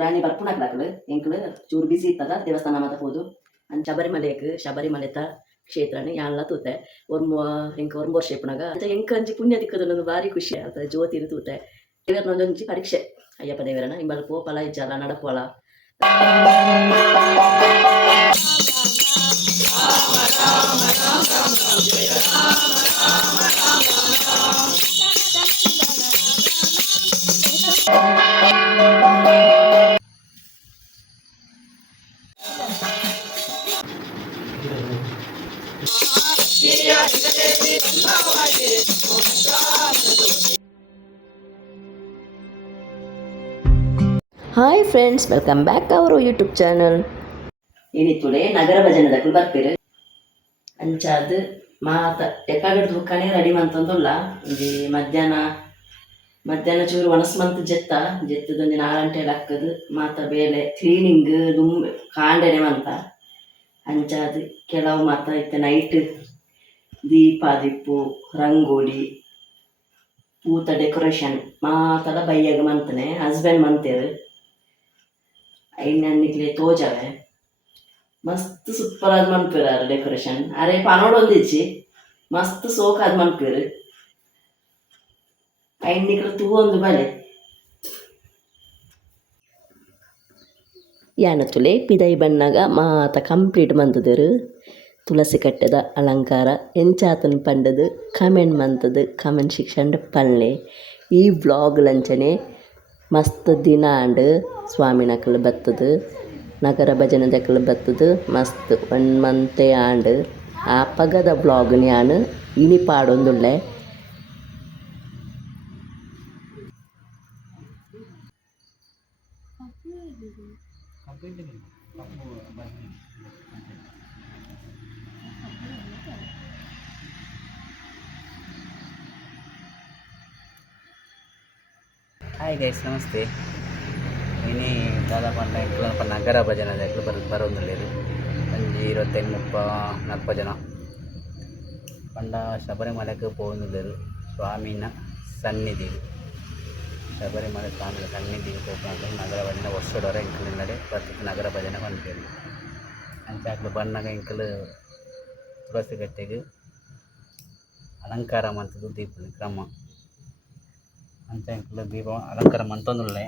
ಊರಾನಿ ಬರ್ಪುಣಕ್ಲಾಕ್ಲು ಎಂಕ್ಲು ಚೂರು ಬಿಸಿ ಇತ್ತದ, ದೇವಸ್ಥಾನ ಮಾತ ಹೋದು. ಅಂದ್ ಶಬರಿಮಲೆಗ್ ಶಬರಿಮಲೆತ ಕ್ಷೇತ್ರನೇ ಯಾನ್ಲ ತೂತೆ. ಒಂದು ಎಂಕ್ ಒಂದು ವರ್ಷ ಇಪ್ಪನಾಗ ಎಂಕ್ ಅಂಜಿ ಪುಣ್ಯ ದಿಕ್ಕದಲ್ಲೊಂದು ಭಾರಿ ಖುಷಿ. ಆಗ್ತದೆ ಜ್ಯೋತಿ ತೂತೆ. ದೇವರನ್ನ ಒಂಚಿ ಪರೀಕ್ಷೆ. ಅಯ್ಯಪ್ಪ ದೇವರನ್ನ ಇಂಬಲ್ ಪೋಪಲ ಇಜ್ಜಲ, ನಡಪೋಲ. Hi friends welcome back our YouTube channel ಏನಿತ್ತುಳೆ ನಗರ ಭಜನದಕ್ಕೂ ಬರ್ತೀರಿ. ಅಂಚಾದ ಮಾತ ಎಕ್ಕಾಗಡ್ ಬುಕ್ಕನೆ ರೆಡಿ ಮಂತಂದುಲ್ಲ. ಇದು ಮಧ್ಯಾಹ್ನ ಮಧ್ಯಾಹ್ನ ಚೂರು ಒಣಸ್ ಮಂತ್ ಜೆತ್ತ. ಜೆತ್ತದೊಂದು ನಾಲ್ಕು ಗಂಟೆ ಹಾಕದು ಮಾತ ಬೇಲೆ ಕ್ಲೀನಿಂಗ್ ದುಮ್ ಕಾಂಡೆನೆ ಮಂತ. ಅಂಚಾದ ಕೆಲವು ಮಾತ ಇತ್ತೆ ನೈಟ್ ದೀಪ ದಿಪ್ಪು ರಂಗೋಲಿ, ಪೂತ ಡೆಕೋರೇಷನ್ ಮಾತಾಡ ಬೈಯಾಗ ಮಂತನೆ. ಹಸ್ಬೆಂಡ್ ಮಂತೇರು. ಐನನ್ನಿಕ್ಲೆ ತೋಜವೆ ಮಸ್ತ್ ಸೂಪರ್ ಆದ್ ಮನ್ಪೇರು ಅದ್ರ ಡೆಕೋರೇಷನ್ ಅರೆ ಪನೋಡ್ ಒಂದಿಚ್ಚಿ ಮಸ್ತ್ ಸೋಕ್ ಆದ್ ಐನ್ ಐನ್ನಿಕ್ಲ ತೂ ಒಂದು ಬಲೆ ಯಾನ ತುಲೆ ಪಿದೈ ಬಣ್ಣಗ ಮಾತ ಕಂಪ್ಲೀಟ್ ಮಂತದರು ತುಳಸಿ ಕಟ್ಟದ ಅಲಂಕಾರ ಎಂಚಾತನ ಪಂಡದು ಕಮೆಂಟ್ ಮಂತದು ಕಮೆಂಟ್ ಶಿಕ್ಷಣ ಪನ್ಲೆ ಈ ವ್ಲಾಗ್ ಲಂಚನೆ ಮಸ್ತ್ ದಿನ ಆಂಡ್ ಸ್ವಾಮಿನಕಲ್ ಬತ್ತದು, ನಗರ ಭಜನದಕಲ್ ಬತ್ತದು, ಮಸ್ತ್ ಒನ್ ಮಂತೆ ಆಂಡ್ ಆ ಪಗದ ವ್ಲಾಗ್ ಇನಿ ಪಾಡೊಂದುಳ್ಳೆ ಹಾಯ್ ಗೈಸ್ ನಮಸ್ತೆ. ಇನ್ನಿ ದಾದಾಪ ಎಕ್ಲಪ್ಪ ನಗರ ಭಜನ ಎಕ್ಲು ಬರ್ ಬರೋದ್ರಲ್ಲಿ ಸಂಜೆ ಇರುವತ್ತೆಂಟು ಮುಪ್ಪ ನಾಲ್ಕು ಜನ ಪಂಡ ಶಬರಿಮಲೆಗೆ ಪೋದರು ಸ್ವಾಮಿನ ಸನ್ನಿಧಿ ಶಬರಿಮಲೆ ಸ್ವಾಮಿನ ಸನ್ನಿಧಿ ಹೋಗ್ಬೇಕು ನಗರ ಭಜನ ವರ್ಷದವರ ಇಂಕಲಿನ ನಡೆ ಪ್ರಸ್ತುತ ನಗರ ಭಜನೆ ಬಂದಿದ್ದೀವಿ ಅಂಚೆ ಹಾಕಲು ಬಣ್ಣಗ ಇಂಕಲು ತುಳಸಿಗಟ್ಟೆಗೆ ಅಲಂಕಾರ ಮಾಡ್ತಿದ್ದು ದೀಪ ಕ್ರಮ. ಅಂತ ಎಂಕುಲು ದೀಪ ಅಲಂಕಾರ ಮಂತೊಂದುಲ್ಲೆ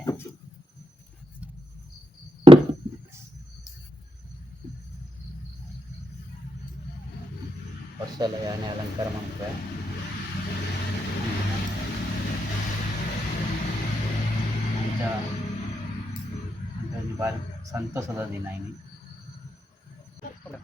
ವರ್ಷಲ ಯಾನೆ ಅಲಂಕಾರ ಮಂತ್ರೆ ಅಂಚ ಅಂಚ ಒಂಜಿ ಬಾರಿ ಸಂತೋಷದ ದಿನ ಇನಿ ದಯಪಂಡ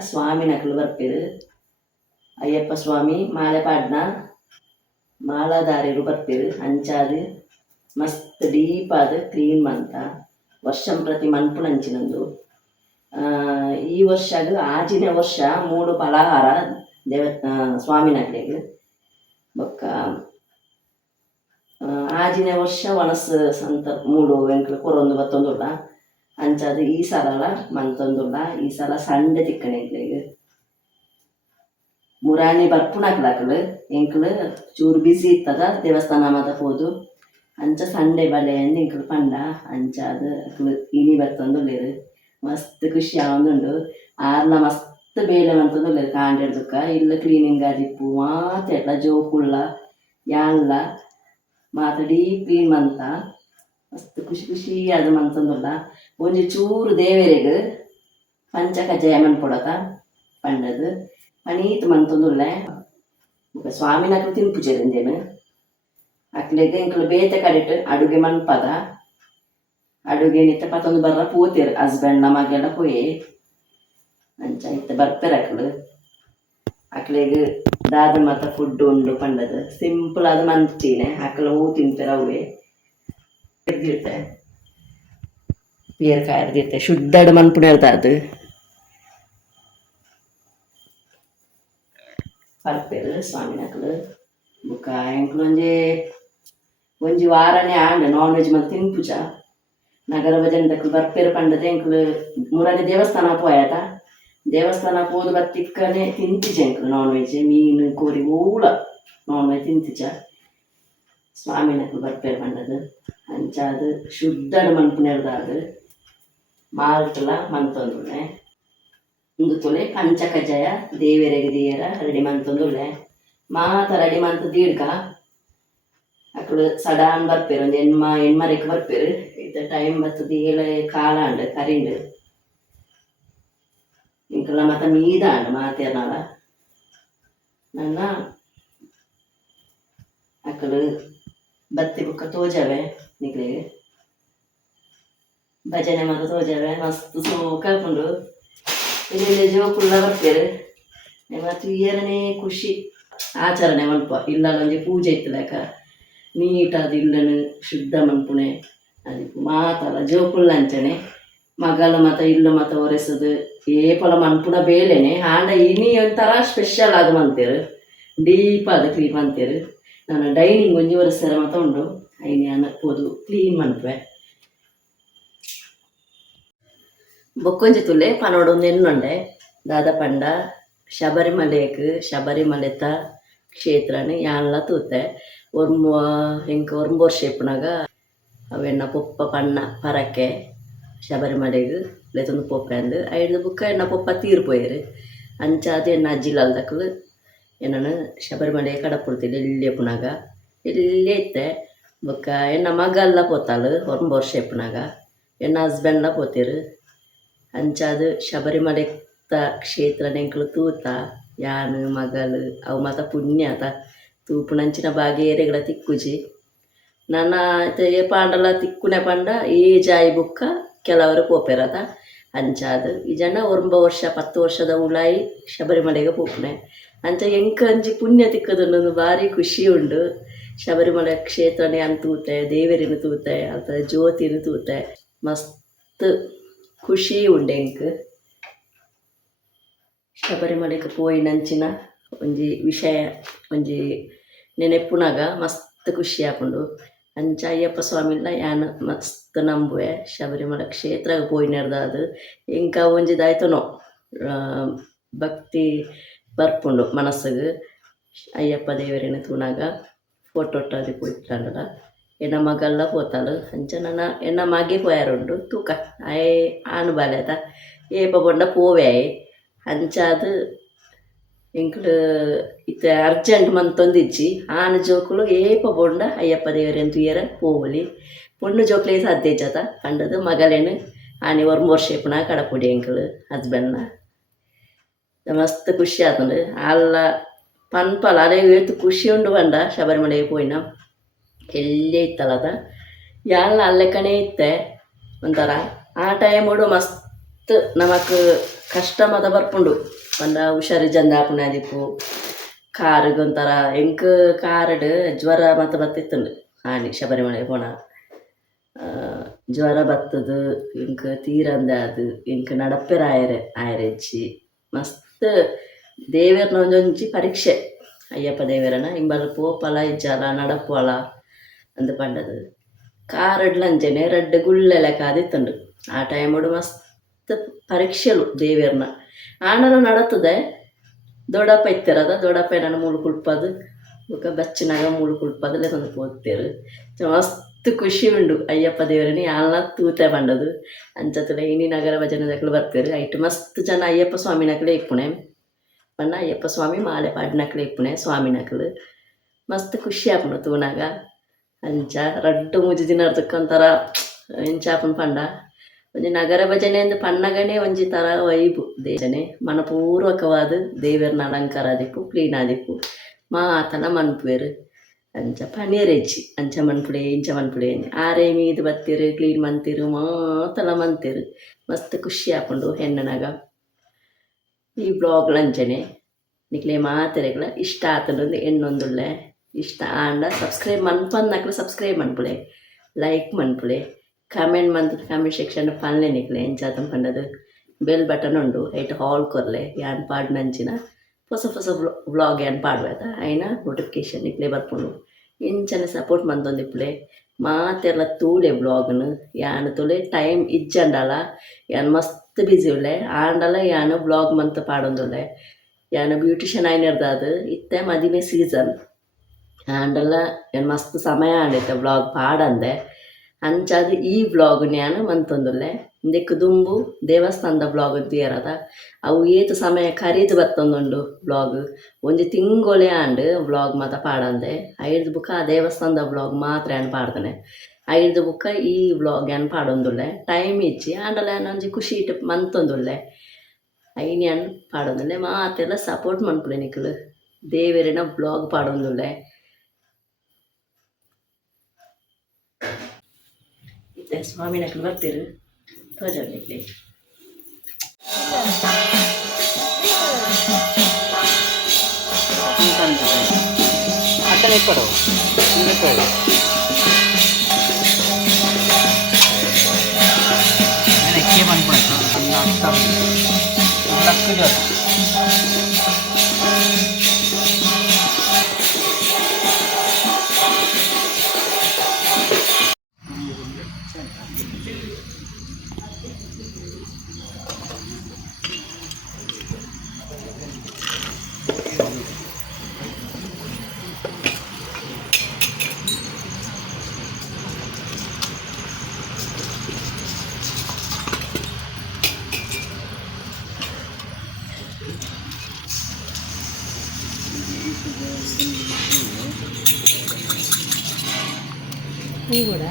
ಸ್ವಾಮಿ ನಕಲು ಬರ್ಪೆರ್ ಅಯ್ಯಪ್ಪ ಸ್ವಾಮಿ ಮಾಲೆ ಪಾಡ್ನ ಮಾಲಾಧಾರಿರು ಬರ್ಪೇರು ಅಂಚಾದ್ ಮಸ್ತ್ ಡೀಪ್ ಆದ್ ಕ್ಲೀನ್ ಮಂತ ವರ್ಷಂ ಪ್ರತಿ ಮನ್ಪುನಂಚಿನಂದು ಆ, ಈ ವರ್ಷಗ್ ಆಜಿನ ವರ್ಷ ಮೂಡು ಫಲಹಾರ ದೇವ ಸ್ವಾಮಿ ನಕ್ಲೆಗ್. ಬೊಕ್ಕ ಆಜಿನ ವರ್ಷ ವನಸ್ ಸಂತ ಮೂಡು ಎಂಕ್ಲು ಕೊರೊಂದು ಬತ್ತೊಂದುಲ್ಲ ಅಂಚಾದ ಈ ಸಲ ಮಂತೊಂದುಲ್ಲ ಈ ಸಲ ಸಂಡೆ ತಿಕ್ಕಣೆ ಎಂಕ್ಲೆಗ್ ಮುರಾಣಿ ಬರ್ಪುಣಾಕ್ಲಾಕಲು ಎಂಕ್ಲು ಚೂರು ಬಿಸಿ ಇತ್ತದ, ದೇವಸ್ಥಾನ ಮಾತ ಪೋದು ಅಂಚ ಸಂಡೆ ಬಲೆ ಅಂದ್ ಎಂಕ್ಲು ಪಂಡ. ಅಂಚಾದ ಇನಿ ಬರ್ತೊಂದುಲ್ಲೆರ್ ಮಸ್ತ್ ಖುಷಿ ಆವೊಂದುಂಡು ಆರ್ಲ ಮಸ್ತ್ ಬೇಲೆ ಮಂತೊಂದುಲ್ಲೆರ್ ಕಾಂಡೆಡ್ದುಕ್ಕ ಇಲ್ಲ ಕ್ಲೀನಿಂಗ್ ಆದಿಪ್ಪು ಮಾತೆಡ್ಲ ಜೋಕುಲ್ಲ ಯಾನ್ಲ ಮಾತಾಡಿ ಕ್ಲೀನ್ ಮಂತ ಮಸ್ತ್ ಖುಷಿ ಖುಷಿ ಅದು ಮಂತೊಂದುಲ್ಲ ಒಂಜಿ ಚೂರು ದೇವೆರೆಗ್ ಪಂಚಕ ಜಯಮನ್ ಕೊಡಕ ಪಂಡದು. ಪನೀತ್ ಮಂತೊಂದುಲ್ಲೆ ಬೊಕ ಸ್ವಾಮಿನಕ್ಲು ತಿನ್ಪುಜೆರಿಂದೇನು ಅಕ್ಲೆಗ್ ಎಂಕ್ಲು ಬೇತೆ ಕಡೆಟ್ ಅಡುಗೆ ಮನ್ಪದ. ಅಡುಗೆ ನಿತ್ತ ಪತ್ತೊಂದು ಬರ್ರ ಪೋತೆರ್ ಹಸ್ಬೆಂಡ್ ನಮಗೆಲ್ಲ ಪೋಯೆ. ಅಂಚ ಇತ್ತ ಬರ್ಪೆರ್ ಅಕ್ಲು. ಅಕ್ಲೆಗ್ ದಾದ ಮಾತ ಫುಡ್ ಉಂಡು ಪಂಡದು. ಸಿಂಪಲ್ ಆದ ಮಂತೀನೆ ಅಕ್ಲ ಹೂ ತಿಂತಾರೆ ಅವೇ ಇರ್ದಿರ್ತೆ ಪೇರ್ಕಾಯಿ ಇರ್ದಿರ್ತೆ ಶುದ್ಧಡ್ ಮನ್ಪುಣ ಇರ್ತಾದು ಬರ್ಪೆರ್ ಸ್ವಾಮಿನಕ್ಲು ಬೊಕ ಎಂಕ್ಲು ಒಂಜಿ ಒಂಜಿ ವಾರನೆ ಆಂಡ ನಾನ್ ವೆಜ್ ಮತ್ತೆ ತಿನ್ಪುಜ ನಗರ ಭಜನದಕ್ಲು ಬರ್ಪೆರ್ ಪಂಡದೆ ಎಂಕ್ಲು ಮೂರನೇ ದೇವಸ್ಥಾನ ಪೋಯಾತ. ದೇವಸ್ಥಾನ ಪೋದು ಬತ್ತಿಕ್ಕನೆ ತಿಂತಿಜ ಎಂಕ್ಲು ನಾನ್ ವೆಜ್ ಮೀನು, ಕೋರಿ ಓಳ ನಾನ್ ವೆಜ್ ತಿಂತಿಜ. ಸ್ವಾಮಿನಕ್ಲು ಬರ್ಪೆರ್ ಪಂಡದು. ಅಂಚಾದ್ ಶುದ್ಧಡ್ ಮನ್ಪುನೆರ್ದಾದ್ ಮಾಲ್ಟ್ಲ ಮಂತೊಂದುಲ್ಲೆ ಉಂದು ತೊಲೆ ಪಂಚ ಕಜ್ಜಾಯ ದೇವೆರೆಗ್ ದಿಯರ ರೆಡಿ ಮಂತೊಂದುಲ್ಲೆ ಮಾತ ರೆಡಿ ಮಂತ್ ದೀಡ್ಕ ಅಕ್ಕಡು ಸಡಾನ್ ಬರ್ಪೆರ್ ಒಂದು ಎನ್ಮ ಎನ್ಮರೆಗ್ ಬರ್ಪೆರ್ ಇತ್ತ ಟೈಮ್ ಬತ್ತದ ಏಳ ಕಾಲ ಅಂಡ್ ಕರಿಂಡ್ ಇಂಕಲ ಮತ್ತ ಮೀದ ಅಂಡ್ ಮಾತೇರ್ನಾಳ ನನ್ನ ಅಕ್ಕಳು ಬತ್ತಿ ಬುಕ್ಕ ತೋಜವೆ ಭಜನೆ ಮಾತ ತೋಜಾವೆ ಮಸ್ತ್ ಕಳ್ಕೊಂಡು. ಇಲ್ಲಿ ಜೋಕುಲ್ಲ ಬರ್ಪೇರು ಮತ್ತು ಏನೇ ಖುಷಿ, ಆಚರಣೆ ಮನ್ಪ. ಇಲ್ಲ ಒಂಜಿ ಪೂಜೆ ಇತ್ತಲೆಕ ನೀಟಾದ ಇಲ್ಲನು, ಶುದ್ಧ ಮನ್ಪುಣೆ. ಅದಕ್ಕೆ ಮಾತಲ್ಲ ಜೋಕುಲ್ಲ ಅಂಚನೆ. ಮಗಲ ಮತ, ಇಲ್ಲ ಮತ ಒರೆಸದು. ಏಪಲ ಮನ್ಪುನ ಬೇಲೆನೆ. ಆಂಡ ಇನಿ ಒಂಥರ ಸ್ಪೆಷಲ್ ಆದ್ ಮಂತೇರು ಡೀಪ್ ಆದ ಕ್ಲೀಪ್ ಅಂತೇರು ನಾನು ಡೈನಿಂಗ್ ಒಂಜಿ ಒರೆಸ್ತಾರೆ ಮತ ಉಂಡು. ಐನಿ ಅನ್ನಕ್ಬೋದು ಕ್ಲೀನ್ ಮನ್ಪೆ ಬೊಕ್ಕೊಂಜಿ ತುಲೆ ಪನೋಡು ನೆನ್ನೊಂಡೆ ದಾದ ಪಂಡ ಶಬರಿಮಲೆಗ್ ಶಬರಿಮಲೆತ ಕ್ಷೇತ್ರನ ಯಾನ್ಲ ತೂತೆ ಒರ್ಮ ಒಂದು ವರ್ಷ ಶೇಪ್ನಾಗ ಅವೆಣ್ಣ ಪೊಪ್ಪ ಪಣ್ಣ ಪರಕ್ಕೆ ಶಬರಿಮಲೆಗ್ ಲೆತೊಂದು ಪೊಪ್ಪ ಅಂದು ಐದು ಬುಕ್ಕ ಎಣ್ಣ ಪೊಪ್ಪ ತೀರ್ಪೋಯ್ರಿ ಅಂಚಾದ ಎಣ್ಣ ಅಜ್ಜಿಲಲ್ದಕ್ಲು ಎನ್ನನು ಶಬರಿಮಲೆ ಕಡಪುಡ್ತಿಲ್ಲ ಇಲ್ಲಿ ಪುನಾಗ ಇಲ್ಲೇ ಇತ್ತೆ ಬೊಕ್ಕ ಎನ್ನ ಮಗಲ್ಲ ಪೋತಾಳು ವರ್ಷ ಶೇಪ್ನಾಗ ಎನ್ನ ಹಸ್ಬೆಂಡ್ಲ ಪೋತಿರು. ಅಂಚಾದು ಶಬರಿಮಲೆ ಕ್ಷೇತ್ರ ನೆಂಕ್ಲು ತೂತ, ಯಾನು ಮಗಲ್ ಅವು ಮಾತ ಪುಣ್ಯತ ತೂಪುನಂಚಿನ ಬಾಗೇರೆಗಳ ತಿಕ್ಕುಜಿ. ನನ್ನ ಏ ಪಾಂಡಲ ತಿಕ್ಕುನೆ ಪಂಡ, ಈ ಜಾಯಿ ಬುಕ್ಕ ಕೆಲವರು ಪೋಪೇರತ ಅಂಚಾದು, ಈ ಜನ ಒಂಬ ವರ್ಷ, ಪತ್ತು ವರ್ಷದ ಉಳಾಯಿ ಶಬರಿಮಲೆಗೆ ಪೋಪುನೆ. ಅಂಚ ಎಂಕಂಜಿ ಪುಣ್ಯ ತಿಕ್ಕದೊಂದು ಭಾರಿ ಖುಷಿ ಉಂಡು. ಶಬರಿಮಲೆ ಕ್ಷೇತ್ರನೇ ಅಂತೂತೆ ದೇವರಿನ ತೂತೆ ಅಂತ ಜ್ಯೋತಿನ ತೂತೆ ಮಸ್ತ್ ಖುಷಿ ಉಂಡೆ ಎಂಕ್ ಶಬರಿಮಲೆಗೆ ಪೋಯಿನಂಚಿನ ಒಂಜಿ ವಿಷಯ ಒಂಜಿ ನೆನಪುನಾಗ ಮಸ್ತ್ ಖುಷಿ ಆಪುಂಡು ಅಂಚ ಅಯ್ಯಪ್ಪ ಸ್ವಾಮಿನ ಯಾನ್ ಮಸ್ತ್ ನಂಬುವೆ ಶಬರಿಮಲೆ ಕ್ಷೇತ್ರ ಪೋಯಿನರ್ದಾದ್ ಇಂಕ ಒಂಜಿ ದಾಯ್ತನೋ ಭಕ್ತಿ ಬರ್ಪುಂಡು ಮನಸ್ಸಿಗೆ ಅಯ್ಯಪ್ಪ ದೇವರಿನ ತೂನಾಗ ಫೋಟೊ ಒಟ್ಟದು ಪೋಯ್ತಂಡಲ ಎನ್ನ ಮಗಲ್ಲ ಪೋತಾಳು ಅಂಚ ನನ್ನ ಎನ್ನ ಮಗೆ ಪೋಯಾರುಂಡು ತೂಕ ಆಯೆ ಆನು ಬಾಲೆತ ಏಪ ಬೊಂಡ ಪೋವೆ ಅಂಚಾದ್ ಎಂಕ್ಲು ಇತ್ತೆ ಅರ್ಜೆಂಟ್ ಮಂತೊಂದಿಜ್ಜಿ ಆನ ಜೋಕುಲು ಏಪ ಬೊಂಡ ಅಯ್ಯಪ್ಪ ದೇವರೇನು ತುಯ್ಯರ ಪೋವೊಲಿ ಪೊಣ್ಣು ಜೋಕ್ಲೆ ಸಾಧ್ಯ ಜತ ಪಂಡದು ಮಗಲೇನು ಆನೆ ಒರ್ಮ ವರ್ಷ ಪುನಃ ಕಡಪುಡಿ ಎಂಕ್ಲು ಹಸ್ಬೆಂಡ್ನ ಮಸ್ತ್ ಖುಷಿ ಆತುಂಡು ಅಲ್ಲ ಪನ್ಪಲ ಅದೇ ಏತು ಖುಷಿ ಉಂಡು ಪಂಡ ಶಬರಿಮಲೆಗೆ ಪೋಯಿನ ಎಲ್ಲೇ ಇತ್ತಲ್ಲದ ಯಾನ್ಲ ಕಣೆ ಇತ್ತೆ ಒಂಥರ ಆ ಟೈಮೋಡು ಮಸ್ತ್ ನಮಕ್ ಕಷ್ಟ ಮತ ಬರ್ಪುಂಡು ಪಂಡ ಹುಷಾರಿ ಜಂದಾಪುನ ಆದಿಪ್ಪು ಕಾರಿಗೆ ಒಂಥರ ಎಂಕ್ ಕಾರಡ್ ಜ್ವರ ಮತ ಬತ್ತಿತ್ತುಂಡು ಆನಿ ಶಬರಿಮಲೆ ಪೋಣ ಜ್ವರ ಬತ್ತದು ಎಂಕ್ ತೀರಂದ ಅದು ಎಂಕ್ ನಡಪೆರ ಆಯರೆ ಆಯರೆಚ್ಚಿ ಮಸ್ತ್ ದೇವೆರ್ನ ಒಂಜೊಂಜಿ ಪರೀಕ್ಷೆ ಅಯ್ಯಪ್ಪ ದೇವೆರನ ಇಂಬಲ್ ಪೋಪಲ ಇಜ್ಜಲ ನಡಪುವಲ ಅಂದ್ ಪಂಡದು ಕಾರಡ್ಲ ಅಂಚನೆ ರಡ್ಡ್ ಗುಳ್ಳೆಲೆ ಕಾದಿತ್ತುಂಡು ಆ ಟೈಮಡು ಮಸ್ತ್ ಪರೀಕ್ಷೆಲು ದೇವಿಯರ್ನ ಆಂಡಲ ನಡತದೆ ದೊಡ್ಡಪ್ಪ ಇತ್ತರದ ದೊಡ್ಡಪ್ಪ ನಾನು ಮೂಳು ಕುಲ್ಪದು ಬೊಕ ಬಚ್ಚಿನಾಗ ಮೂಳು ಕುಲ್ಪದಲ್ಲೇ ತಂದು ಪೋತ್ತೇರು ಮಸ್ತ್ ಖುಷಿ ಉಂಡು ಅಯ್ಯಪ್ಪ ದೇವರನಿ ಯಾಲ್ನ ತೂತೆ ಬಂಡದು ಅಂಚತ್ತಲೆ ಇನಿ ನಗರ ಭಜನದಕ್ಕಲು ಬರ್ತಾರೆ ಐಟ್ ಮಸ್ತ್ ಜನ ಅಯ್ಯಪ್ಪ ಸ್ವಾಮಿ ನಕಲೆ ಪಂಡ ಅಯ್ಯಪ್ಪ ಸ್ವಾಮಿ ಮಾಲೆ ಪಾಡಿನಕಲೆ ಇಪ್ಪುನೆ ಸ್ವಾಮಿ ನಕಲು ಮಸ್ತ್ ಖುಷಿ ಆಪುಂಡು ತೂನಾಗ ಅಂಚ ರಡ್ಡು ಮೂಜಿ ದಿನ ಎಂಚ ಆಪುಂಡು ಪಂಡ ಒಂಜಿ ನಗರ ಭಜನೆ ಅಂದ್ ಪನ್ನಗನೆ ಒಂಜಿ ತರ ವೈಬು ದೇಜನೆ ಮನಪೂರ್ವಕವಾದ ದೇವರನ ಅಲಂಕಾರ ಆದಿಪ್ಪು ಕ್ಲೀನ್ ಆದಿಪ್ಪು ಮಾತನ ಮನ್ಪುವೆರು ಅಂಚ ಪನೀರೆಜ್ಜಿ ಅಂಚ ಮನ್ಪುಡೆ ಇಂಚ ಮನ್ಪುಡೆ ಆರೇ ಮೀದು ಬತ್ತಿರು ಕ್ಲೀನ್ ಮಂತಿರು ಮಾತನ ಮಂತಿರು ಮಸ್ತ್ ಖುಷಿ ಆಪುಂಡು ಹೆಣ್ಣನಾಗ ಈ ಬ್ಲಾಗ್ಲಂಚನೆ ನಿಕ್ಲೆ ಮಾತೆರೆಗ್ಲ ಇಷ್ಟ ಆತಂಡು ಎಣ್ಣೊಂದುಳ್ಳೆ ಇಷ್ಟ ಆಂಡ ಸಬ್ಸ್ಕ್ರೈಬ್ ಮನ್ಪನ್ನಕ್ಲ ಸಬ್ಸ್ಕ್ರೈಬ್ ಮನ್ಪುಳೆ ಲೈಕ್ ಮನ್ಪುಳೆ ಕಮೆಂಟ್ ಮಂತ್ ಕಮೆಂಟ್ ಸೆಕ್ಷನ್ ಪನ್ಲೆ ನಿಕ್ಲೆ ಎಂಚಾತಂ ಪಂಡದು. ಬೆಲ್ ಬಟನ್ ಉಂಡು ಐಟ್ ಹಾಲ್ ಕೊರ್ಲೆ, ಯಾನ್ ಪಾಡ್ನಂಚಿನ ಹೊಸ ಹೊಸ ವ್ಲಾಗ್ ಯಾನ್ ಪಾಡ್ಬೇಕ ಐನ ನೋಟಿಫಿಕೇಶನ್ ಇಕ್ಲೆ ಬರ್ಪುಂಡು. ಇಂಚನೆ ಸಪೋರ್ಟ್ ಮಂತೊಂದಿಪ್ಪುಲೆ ಮಾತೆರ್ಲ ತೂಲೆ ಬ್ಲಾಗ್ನು ಯಾನ್ ತುಲೆ ಟೈಮ್ ಇಜ್ಜಂಡಲ, ಯಾನ್ ಮಸ್ತ್ ಮಸ್ತ್ ಬಿಜಿ ಉಳ್ಳೆ. ಆಂಡಲ್ಲ ಏನು ಬ್ಲಾಗ್ ಮಂತ್ ಪಾಡೊಂದುಳ್ಳೆ. ಏನು ಬ್ಯೂಟಿಷಿಯನ್ ಆಯ್ನ ಇರ್ದ ಅದು ಇತ್ತೆ ಮದುವೆ ಸೀಸನ್ ಆಂಡಲ್ಲ ಏನು ಮಸ್ತ್ ಸಮಯ ಆಂಡೈತೆ ಬ್ಲಾಗ್ ಪಾಡಂದೆ. ಅಂಚಾದ ಈ ಬ್ಲಾಗ್ ನಾನು ಮಂತೊಂದುಳ್ಳೆ ಇಂದೆ ಕುದುಂಬು ದೇವಸ್ಥಾನದ ಬ್ಲಾಗ್ ಅಂತ ಇರದ ಅವು ಏತು ಸಮಯ ಕರೀತು ಬರ್ತಂದುಂಡು ಬ್ಲಾಗ್ ಒಂದು ತಿಂಗೊಳೆ ಆಂಡ್ ಬ್ಲಾಗ್ ಮತ್ತೆ ಪಾಡಂದೆ. ಐದು ಬುಕ್ ಆ ದೇವಸ್ಥಾನದ ಬ್ಲಾಗ್ ಮಾತ್ರ ಆಂಡ್ ಪಾಡ್ತಾನೆ. ಐದು ಬುಕ್ಕ ಈ ವ್ಲಾಗ್ಯಾನ್ ಪಾಡೊಂದುಲ್ಲೆ ಟೈಮ್ ಇಚ್ಚಿ ಆಂಡಲ ನಂಜಿ ಖುಷಿ ಇಟ್ಟು ಮಂತೊಂದುಲ್ಲೆ ಐನ್ಯಾನ್ ಪಾಡೊಂದುಲ್ಲೆ ಮಾತೆಲ್ಲ ಸಪೋರ್ಟ್ ಮಾಡ್ಕೊಳ್ಳಿ ನಿಕ್ಕಲು ದೇವೇರಿನ ಬ್ಲಾಗ್ ಪಾಡೊಂದುಲ್ಲೆ ಇತ್ತೆ ಸ್ವಾಮಿ ನಕಲು ಬರ್ತೀರು ತೋಜಲ್ಲಿ ಅಕ್ಕನೆ ಕೊಡು ಇಲ್ಲಿ ಕೊಡು ये बन पड़ेगा नाश्ता लग जाता కూడా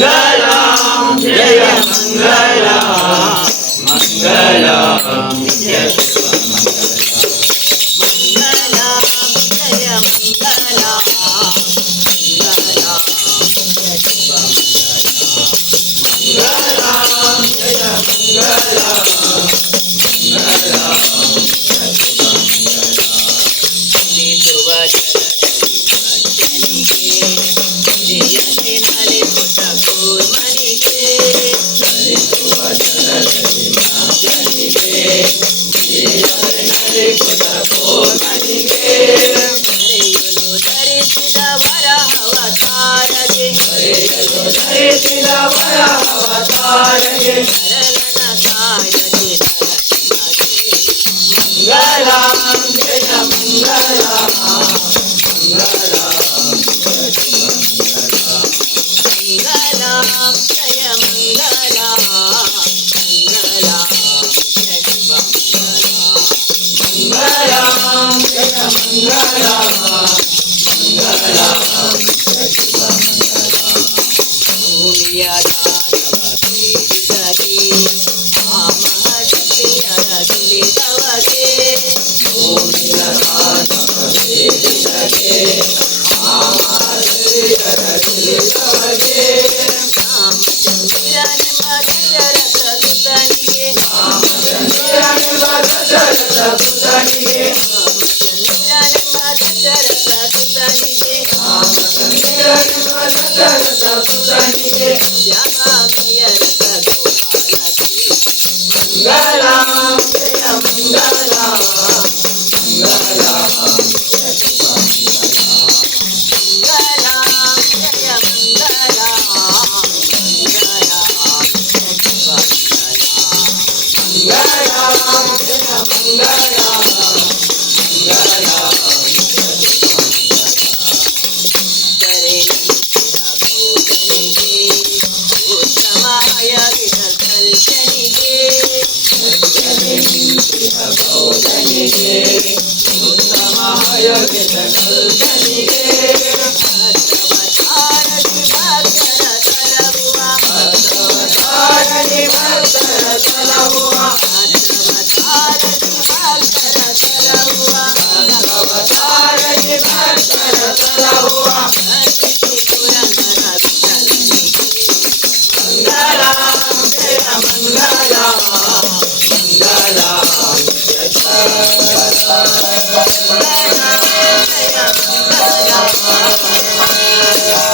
Mangalam, Jaya Mangalam. ಸುತನಿಗೆ ರಾಮಚಂದ್ರನೆಂಬ Dasharatha ಸುತನಿಗೆ ರಾಮಚಂದ್ರನೆಂಬ Dasharatha ಸುತನಿಗೆ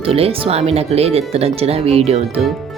ತುಲೆ ಸ್ವಾಮಿನ ಕಡೆ ಎತ್ತನಂಚಿನ ವಿಡಿಯೋ ಅಂತು